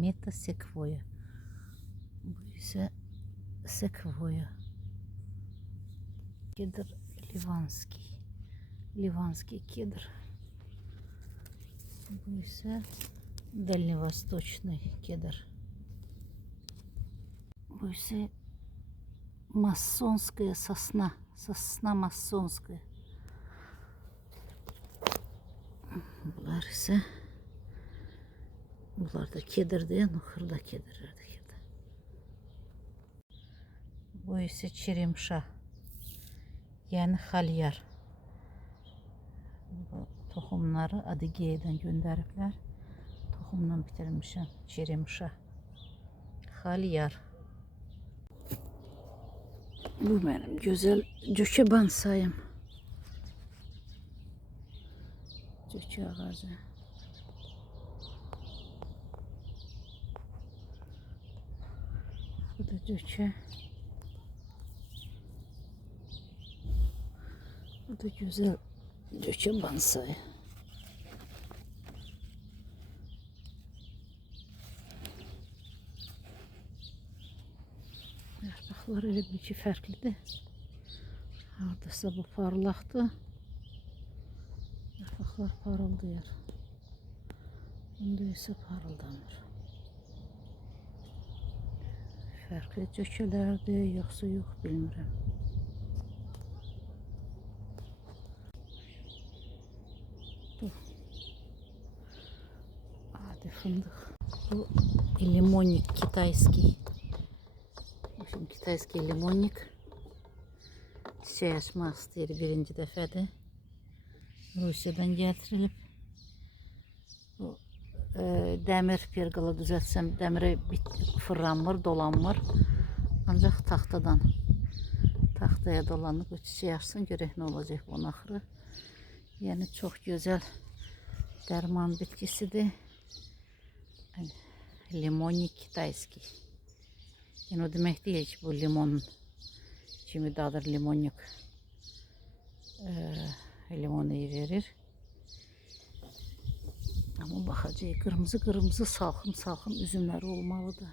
metasekvoya. Bu ise sekvoya. Кедр ливанский. Ливанский кедр. Bu ise дальневосточный кедр. Bu ise масонская сосна. Sosna masonskaya. Bunlar da kedir diye nuhurda kedirlerdi. Bu ise çirimşa. Yani halyar. Bu tohumları Adıge'den gönderipler. Tohumdan bitirmişim. Çirimşa. Halyar. Bu benim güzel cöke bansayım. Cöke ağacı. Bu da cöke. Bu da güzel cöke bansayı. Yarpaqları elə bir ki fərqlidir. Haradasa bu parlaqdır. Yarpaqlar parıldayır. Bunda isə parıldamır. Fərqli cökələrdir, yoxsa yox bilmirəm. Bu adi fındık. Bu limonnik Kitayский. Kitayский limonnik. Çiçək açmaq istəyir birinci dəfədir. Rusiyadan gətirilib. Bu dəmir perqala düzəltsəm dəmirə fırlanmır, dolanmır. Ancaq taxtaya dolanıb bu çiçək açsın, görək nə olacaq bunun axırı. Yəni çox gözəl dərman bitkisidir. Limonnik Kitayский. Yəni o demək deyil ki, bu limon kimi dadır limonnik. Limonu verir. Ama baxacaq, qırmızı salxım üzümləri olmalıdır.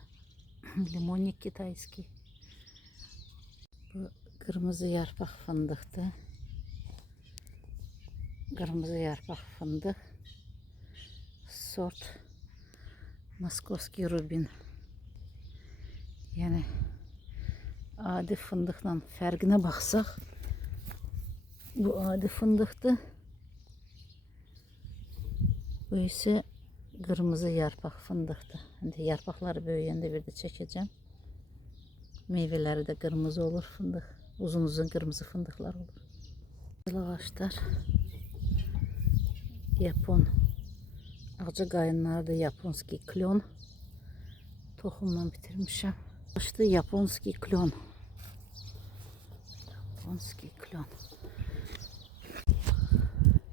Limonnik Kitayский. Bu qırmızı yarpaq fındıqdır. Qırmızı yarpaq fındıq. Sort Moskovski Rubin. Yəni adi fındıqla fərqinə baxsaq, bu adi fındıqdır. Bu isə qırmızı yarpaq fındıqdır. İndi yarpaqları böyüyəndə bir də çəkəcəm. Meyvələri də qırmızı olur fındıq. Uzun qırmızı fındıqlar olur. Ağaçlar Yapon. Ağaca qayınları da Yaponski klon. Toxumla bitirmişəm. Ağaçda Yaponski klon. Yaponski klon.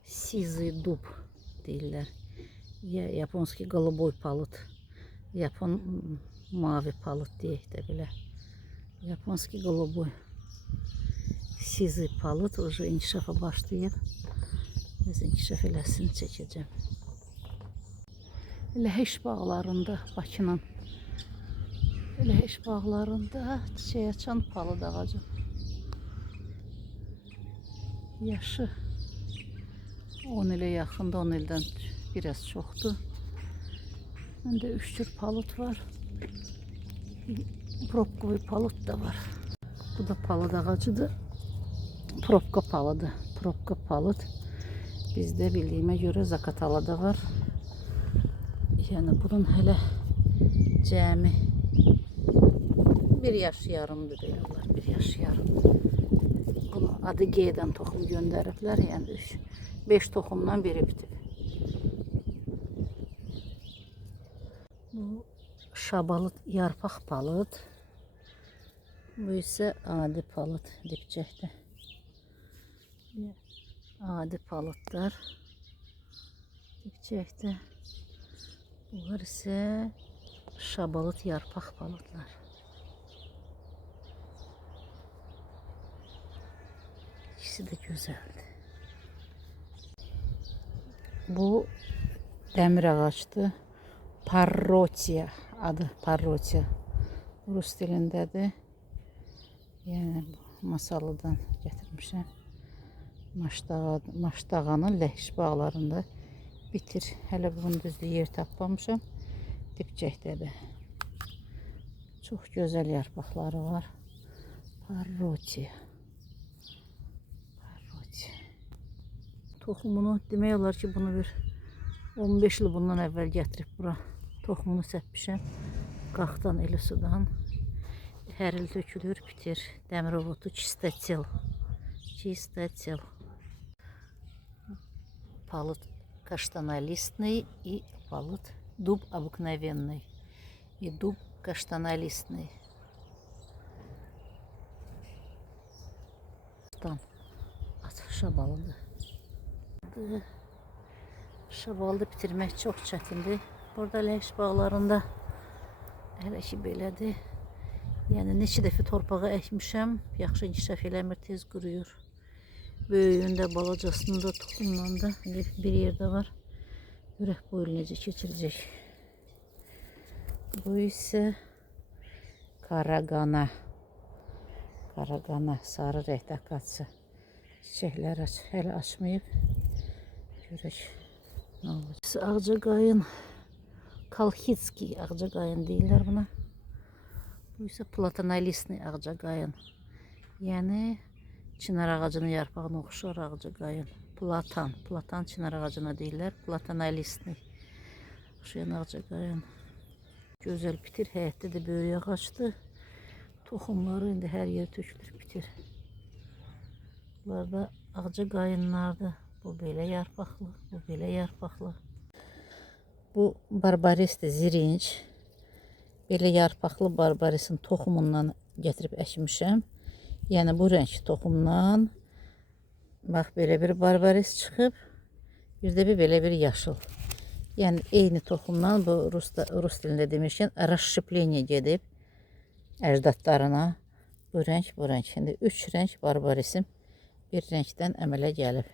Sizый dub deyirlər. Yaponski голубой palıt. Yapon mavi palıt deyək də belə. Yaponski голубой. Sizый palıt уже inkişafa başlayıb. Biz inkişaf eləsin çəkəcəm. Ləhəş bağlarında Bakının Ləhəş bağlarında çiçək açan palıd ağacı. Yaşı 10 ilə yaxında, 10 ildən biraz çoxdur. Məndə 3 tür palıd var. Probkovi palıd da var. Bu da palıd ağacıdır. Probka palıdı. Probka palıd. Bizdə bildiyimə görə Zaqatalada var. Yəni bunun hələ cəmi 1 yaş yarımdır deyirlər. 1 yaş yarım. Bunu Adıge'dən toxum göndəriblər. Yəni 5 toxumdan biri bitib. Bu şabalıd yarpaq palıd. Bu isə adi palıd dipçəkdə. Adi palıdlar dipçəkdə. Bunlar isə şabalıd yarpaq palıdlar. İkisi de güzeldi. Bu dəmir ağaçdır. Parrotia adı Parrotia. Rus dilindədir. Yəni Masallıdan gətirmişəm. Maştağanın ləhş bağlarında bitir. Hələ bunun düzdür yer tapmamışam. Dipçəkdədir. Çox gözəl yarpaqları var. Parrotia. Toxumunu demək olar ki, bunu bir 15 il bundan əvvəl gətirib bura. Toxumunu səpmişəm. Qaxdan, eli sudan. Hər il tökülür, bitir. Dəmirov otu, çistotel. Чистоцел. Палыт каштанолистный и палыт дуб обыкновенный. И дуб каштанолистный. Там at şabalıdır. Şabalı bitirmək çox çətindir. Burada ləhş bağlarında hələ ki belədir. Yəni neçə dəfə torpağa əkmişəm, yaxşı inkişaf eləmir, tez quruyur. Böyüyündə, balacasında, toxumdan da bir yerdə var. Görək bu il necə keçirecək. Bu isə Karagana. Karagana, sarı rəngdə akasiya. Çiçəklər hələ açmayıb. Görək nə olacaq. Ağcaqayın, Kolxidski ağcaqayın deyirlər buna. Bu isə platonolistli ağcaqayın. Yəni çınar ağacının yarpağına oxşar ağcaqayın. Platan çınar ağacına deyirlər. Platonolistli. Oxşayan ağcaqayın. Gözəl bitir. Həyətdə də böyük ağacdır. Toxumları indi hər yer tökülür, bitir. Bunlar da ağcaqayınlardır. Bu belə yarpaqlı, bu belə yarpaqlı. Bu barbarisdir, zirinç. Belə yarpaqlı barbarisin toxumundan gətirib əkmişəm. Yəni bu rəng toxumdan bax belə bir barbaris çıxıb, bir də belə bir yaşıl. Yəni eyni toxumdan bu rus dilində demişkən расщепление gedib əcdadlarına. Bu rəng, bu rəng. İndi 3 rəng barbarisim bir rəngdən əmələ gəlib.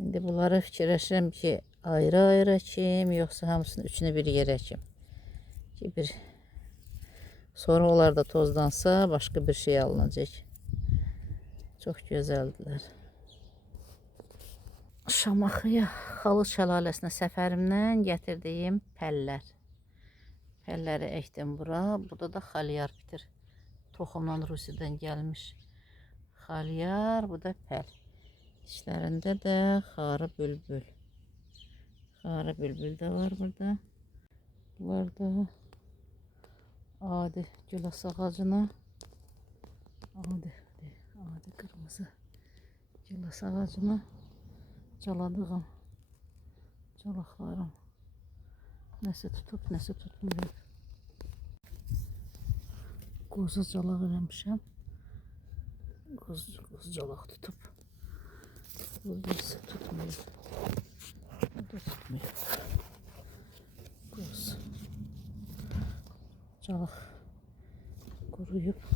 İndi bunları fikirləşirəm ki, ayrı-ayrı əkim, yoxsa hamısını üçünü bir yerə əkim. Sonra onlar da tozdansa başqa bir şey alınacaq. Çox gözəldilər. Şamaxıya Xalıq şəlaləsinə səfərimdən gətirdiyim pəllər. Pəlləri əkdim bura. Burada da xalyar bitir. Toxumdan Rusiyadan gəlmiş xalyar, bu da pəl. İçlərində də xarı bülbül. Xarı bülbül də var burada. Bunlar da adi gülas ağacına, adi qırmızı gülas ağacına caladığım calaqlarım. Nəsə tutub, nəsə tutmuyor. Qoza calaq eləmişəm. Qoz calaq tutub. Bu nəsə tutmuyor. Bu da tutmuyor. Qoz calaq quruyub.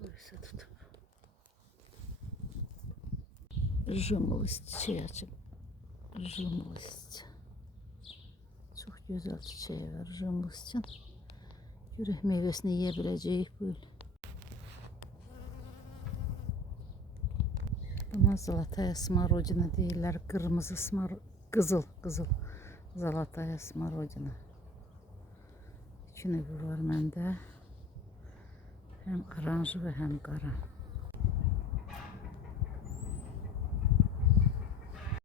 Bu isə tutub. Jımılız çiçeği açıb. Jımılız. Çox gözəl çiçeği var jımılız üçün. Görək meyvəsini yeyə biləcəyik bu il. Buna Zolotaya Smorodina deyirlər. Qırmızı qızıl Zolotaya Smorodina. İki növü var məndə. Həm oranjı və həm qara.